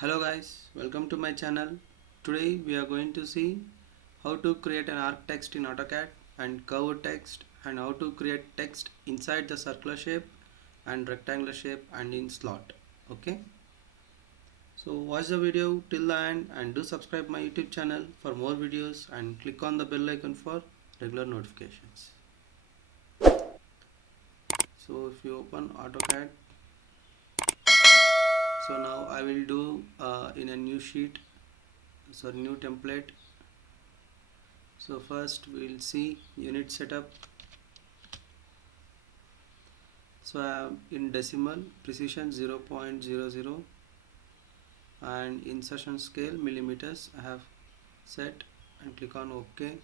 Hello guys, welcome to my channel. Today we are going to see how to create an arc text in AutoCAD and curved text, and how to create text inside the circular shape and rectangular shape and in slot. Okay, so watch the video till the end and do subscribe my YouTube channel for more videos and click on the bell icon for regular notifications. So if you open AutoCAD, so now I will do in a new sheet, so new template. So first we'll see unit setup. So I am in decimal, precision 0.00, and insertion scale millimeters I have set, and click on OK.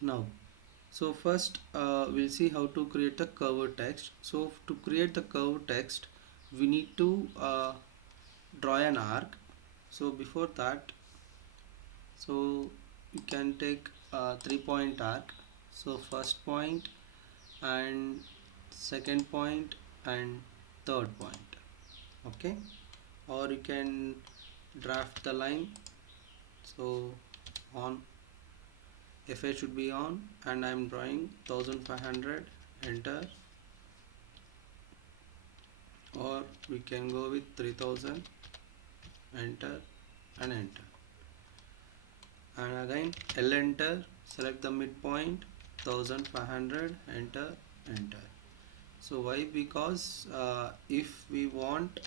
Now, so first we'll see how to create the curved text. So to create the curved text, we need to draw an arc. So before that, so you can take a 3-point arc. So first point and second point and third point. Okay, or you can draft the line. So on FA should be on, and I'm drawing 1500, enter, or we can go with 3000, enter and enter, and again L enter, select the midpoint 1500, enter, enter. So why? Because if we want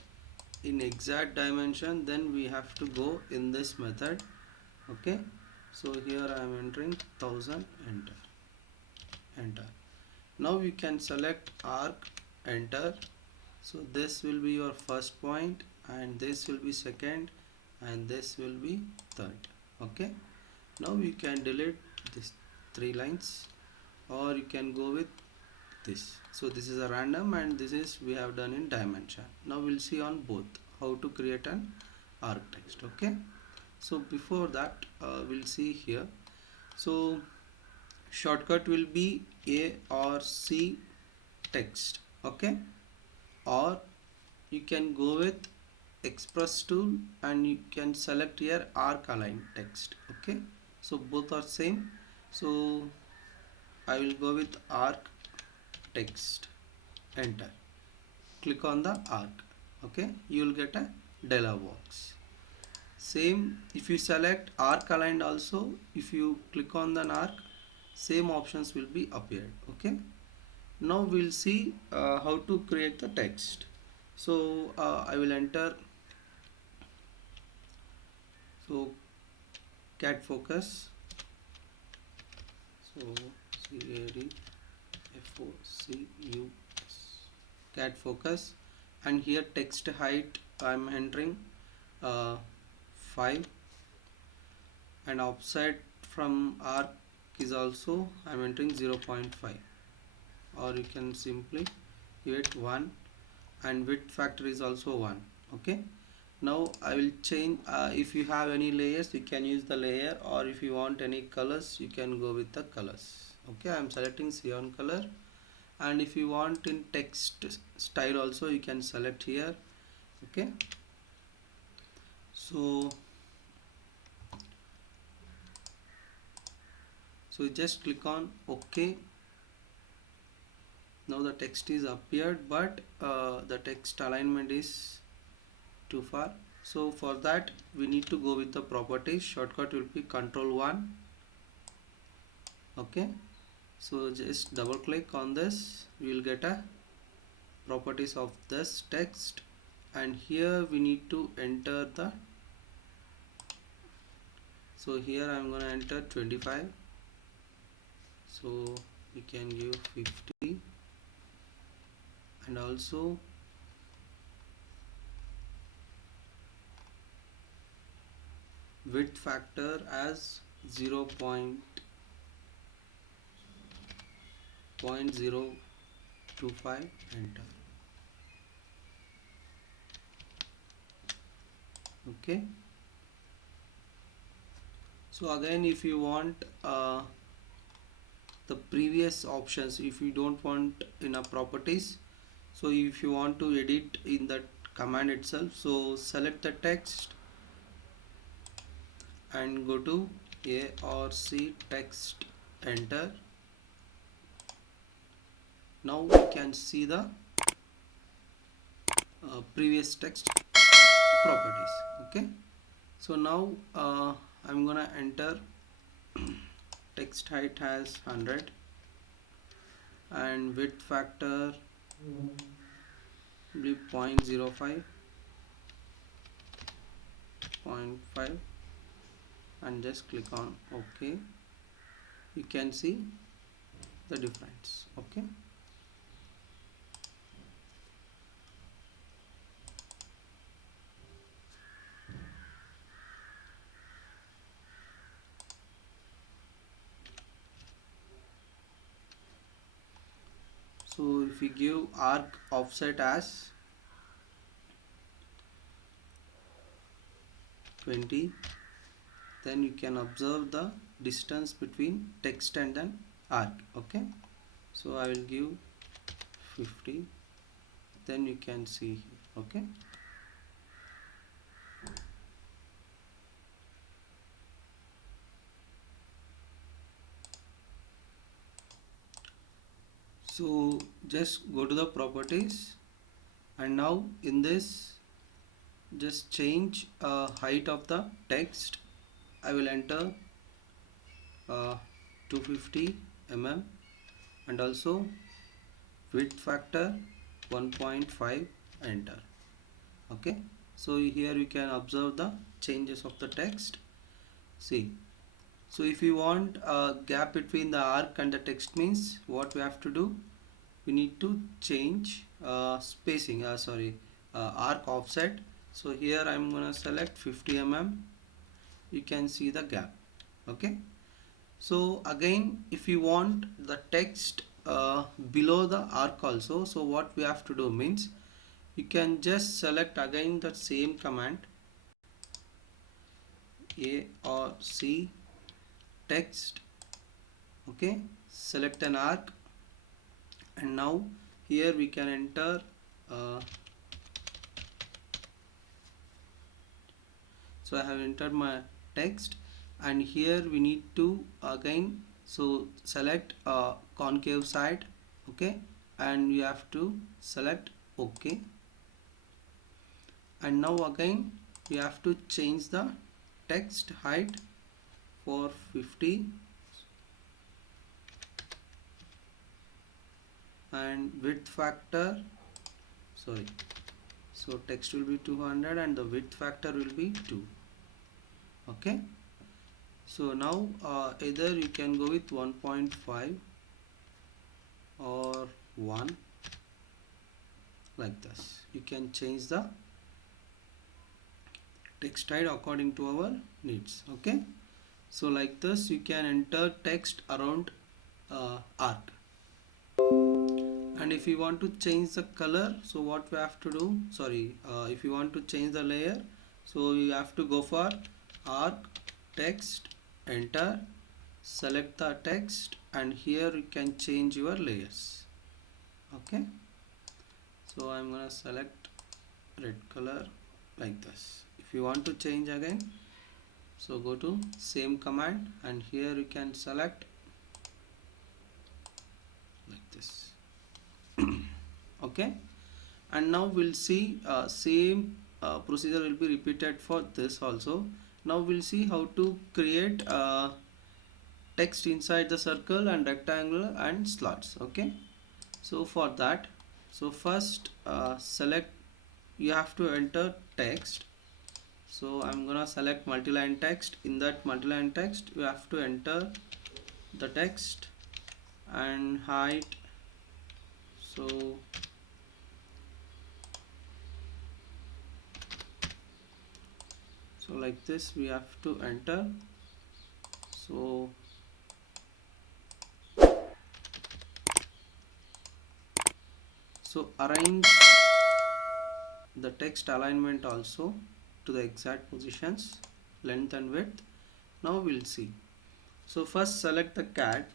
in exact dimension, then we have to go in this method. Okay, so here I am entering 1000, enter. Now you can select arc, enter. So this will be your first point, and this will be second, and this will be third. Okay, now you can delete these 3 lines, or you can go with this. So this is a random, and this is we have done in dimension. Now we'll see on both how to create an arc text. Okay, so before that we'll see here. So shortcut will be A or C text. Okay, or you can go with express tool, and you can select here arc align text. Okay, so both are same. So I will go with arc text, enter, click on the arc. Okay, you will get a dialog box. Same if you select arc aligned also, if you click on the arc, same options will be appeared. Okay, now we'll see how to create the text. So I will enter, so CAD focus, so CAD FOCUS, CAD focus, and here text height I'm entering 5, and offset from arc is also I'm entering 0.5, or you can simply give it 1, and width factor is also 1. Okay, now I will change, if you have any layers you can use the layer, or if you want any colors you can go with the colors. Okay, I am selecting cyan color, and if you want in text style also you can select here. Okay, so just click on OK. Now the text is appeared, but the text alignment is too far. So for that we need to go with the properties. Shortcut will be Ctrl+1. Okay, so just double click on this, we will get a properties of this text, and here we need to enter the, so here I'm gonna enter 25, so we can give 50, and also width factor as 0.025, enter. Okay, so again if you want the previous options, if you don't want in a properties, so if you want to edit in that command itself. So select the text and go to A or C text, enter. Now we can see the previous text properties. Okay, so now I'm gonna enter text height as 100 and width factor will be 0.05, 0.5, and just click on OK. You can see the difference. Okay, so if we give arc offset as 20, then you can observe the distance between text and an arc. Okay, so I will give 50, then you can see here. Okay, so just go to the properties, and now in this just change height of the text. I will enter 250 mm, and also width factor 1.5, enter. Okay, so here you can observe the changes of the text. See, so if you want a gap between the arc and the text, means what we have to do, we need to change spacing, arc offset. So here I'm gonna select 50 mm. You can see the gap. Okay, so again, if you want the text below the arc also, so what we have to do means, you can just select again the same command, A or C text. Okay, select an arc, and now here we can enter so I have entered my text, and here we need to again, so select concave side. Okay, and you have to select OK, and now again we have to change the text height for 50 and width factor, sorry, so text will be 200 and the width factor will be 2. Okay, so now either you can go with 1.5 or 1, like this. You can change the text height according to our needs. Okay, so like this you can enter text around arc. And if you want to change the color, so what we have to do, if you want to change the layer, so you have to go for arc text, enter, select the text, and here you can change your layers. Okay, so I'm gonna select red color like this. If you want to change again, so go to same command, and here you can select like this. Okay, and now we'll see same procedure will be repeated for this also. Now we'll see how to create text inside the circle and rectangle and slots. Okay, so for that, so first select, you have to enter text. So I'm gonna select multi-line text. In that multi-line text you have to enter the text and height, so like this we have to enter. So arrange the text alignment also to the exact positions, length and width. Now we'll see. So first select the CAD,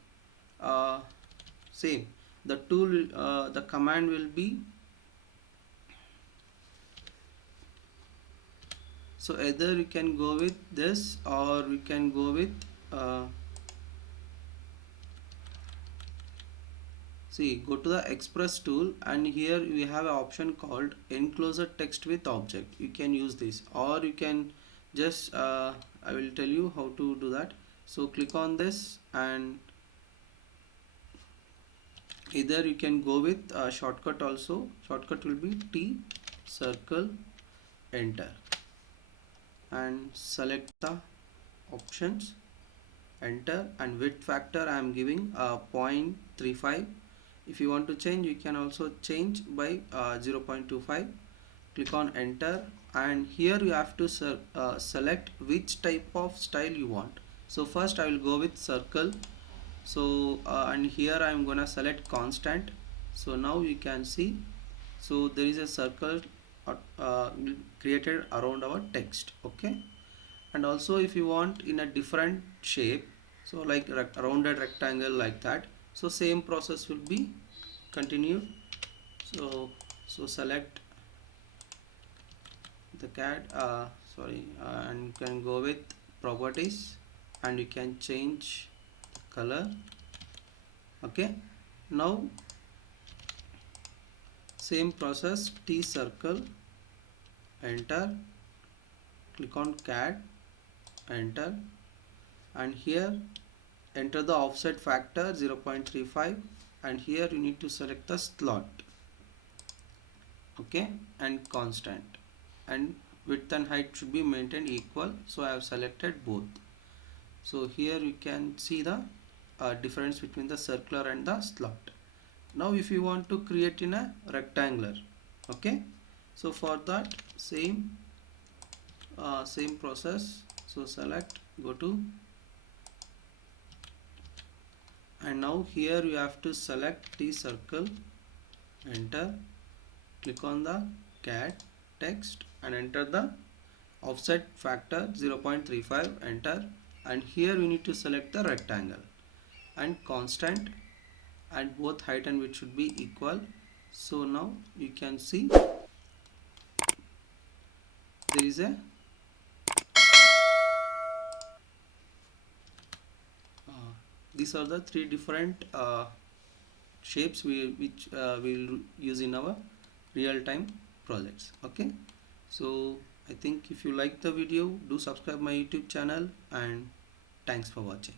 same, the tool, the command will be So either we can go with this, or we can go with see, go to the express tool, and here we have an option called enclosure text with object. You can use this, or you can just I will tell you how to do that. So click on this, and either you can go with shortcut also. Shortcut will be T circle enter, and select the options, enter, and width factor I am giving 0.35. If you want to change, you can also change by 0.25. Click on enter, and here you have to select which type of style you want. So first I will go with circle. So and here I am gonna select constant. So now you can see, so there is a circle uh, created around our text. Okay, and also if you want in a different shape, so like rounded rectangle like that, so same process will be continued. So select the CAD, and you can go with properties, and you can change color. Okay, now same process, T circle enter, click on CAD, enter, and here enter the offset factor 0.35, and here you need to select the slot. Okay, and constant, and width and height should be maintained equal, so I have selected both. So here you can see the difference between the circular and the slot. Now if you want to create in a rectangular, okay, so for that same process. So select, go to, and now here you have to select T circle, enter, click on the CAD text, and enter the offset factor 0.35, enter, and here we need to select the rectangle and constant, and both height and width should be equal. So now you can see there is a these are the three different shapes which we'll use in our real-time projects. Okay, so I think if you like the video, do subscribe my YouTube channel, and thanks for watching.